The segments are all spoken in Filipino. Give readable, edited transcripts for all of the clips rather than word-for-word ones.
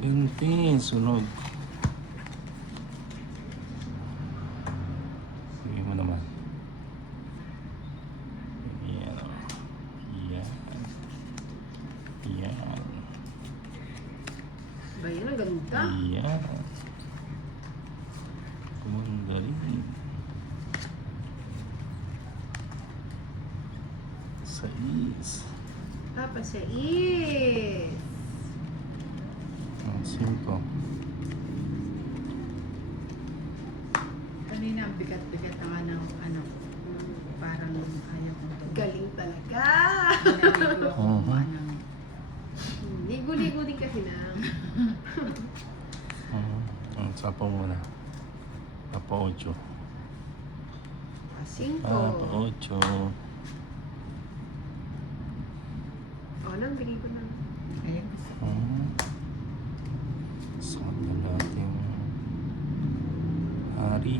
20, sunog. Sige mo naman. Yan. Yan. Yan. Ba yan, ang ganda. Yan. Kumanda rin. Sais. Papa siya is. Ang 5. Kanina ang bigat-bigat na ng ano, parang ayaw kong ito. Galing talaga. Naligo ako Mhm. ng Ligo-ligo din kasi na. Ang sapo muna. Papa 8. Pasing Papa ko. 8. O, nang bigay ko na. ayun. Saan na natin hari?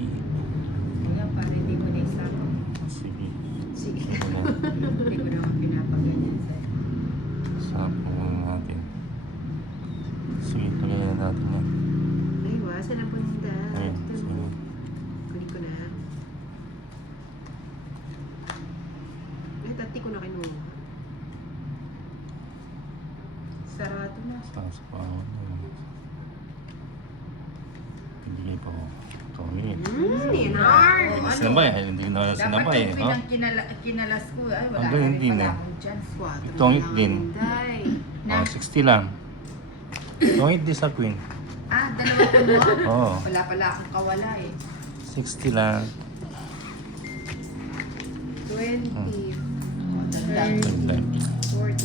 Wala pa rin, hindi ko na isama. Sige. Sige. Ano na? Hindi ko naman pinapaganyan sa'yo. Sapo muna natin. Sige, pagayan natin yan. Ay, wasa na punta. Ayun, Ito sige. mo. Kunin ko na. Ay, tati ko na kinuha. Sarado na. Sasapawan na. Ibigay pa ko. Tawid. Yarn! Ano? Sinabay. Hindi ko na Dapat sinabay. yung No? kinalas ko, ay wala Hanggang na hindi rin na. pala akong chance. Quatro Tongit na lang, din. Inday. Oh, 60 lang. Tawid din sa Queen. Ah, dalawa ko mo? Oo. Wala pala akong kawala eh. 60 lang. 20, Dagdag. 30, Dagdag. 40,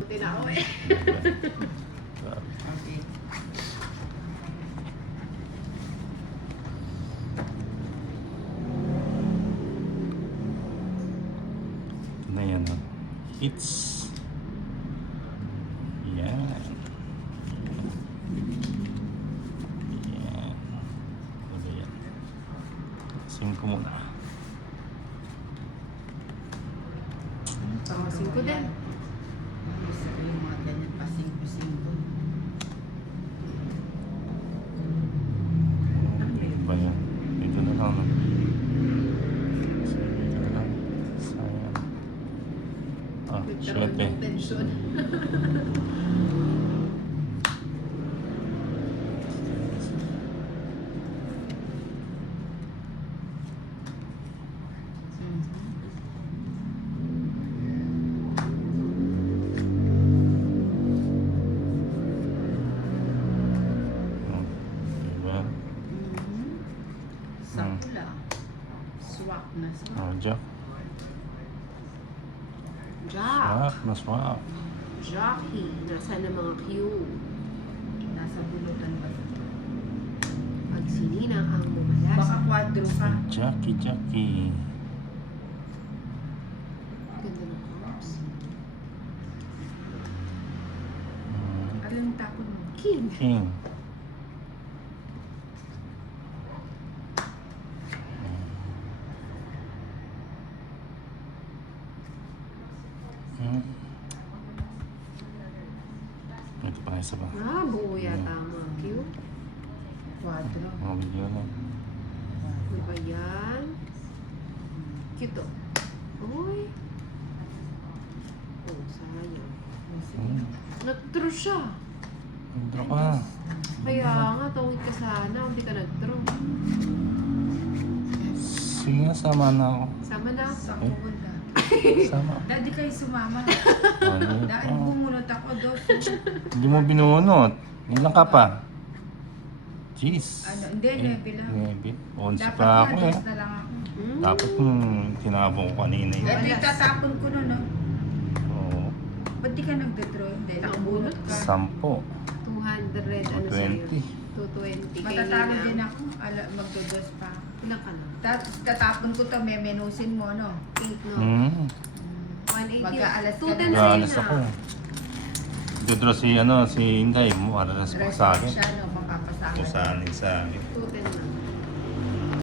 50. Na ako eh. Okay. Ito na yan. Oh. It's... Yan. Yan. Ano yan? Sim ko muna. Pangasin ko din. Gusto ko yung mga ganyan pa 5-5. Ano ba yan? Dito na lang. No? Sige, dito na lang. Sayang. Ah, Nagkaroon 7. ng tension. Diba? Sakto lang. Swak na swak. Oh, Jack. Jack. Swak na swak. Jockey. Nasaan ang mga cue? Nasa bulutan ba? Pag sininang ang mumalas. Baka quadro ka. Jackie, Jackie. Ganda ng props. Alin tapon mo? King. King. Ito pa isa ba? Ah, buo yata ang mga cue. Quadro. Mga video na. Ano ba yan? Cute oh. Uy. Oh, sayang. Nag-draw siya. Draw ka. Kaya nga, tawid ka sana. Hindi ka nag-draw. Sige nga, sama na ako. Sama na. Sa Eh? pupunta. Sama. Dadi kayo sumama. Ano? Dahil Oh, bumunot ako doon. hindi mo binunot. Ilan ka pa? Jeez. Ano, hindi, 9 lang. 9. 11 Dapat pa nga, ako eh. 2 na lang ako. Hmm? Dapat tinabong ko kanina yun. Ito yung tatapon ko nun, no? Oo. Ba't di ka nagdodraw? Hindi, nakabunot ka. 10. 200, ano sa'yo? 20. 220. Matatalo din ako. Magdodos pa. Ilan ka na? Tapos tatapon ko to, memenusin mo, no? 8, no? Hmm. 180. Magkaalas ka 210 na. sa'yo Galas na. ako. Dudro si Inday mo. Para sa Rest sa akin. siya, no? Mapapasakan. Kusanin sa akin. 210 na.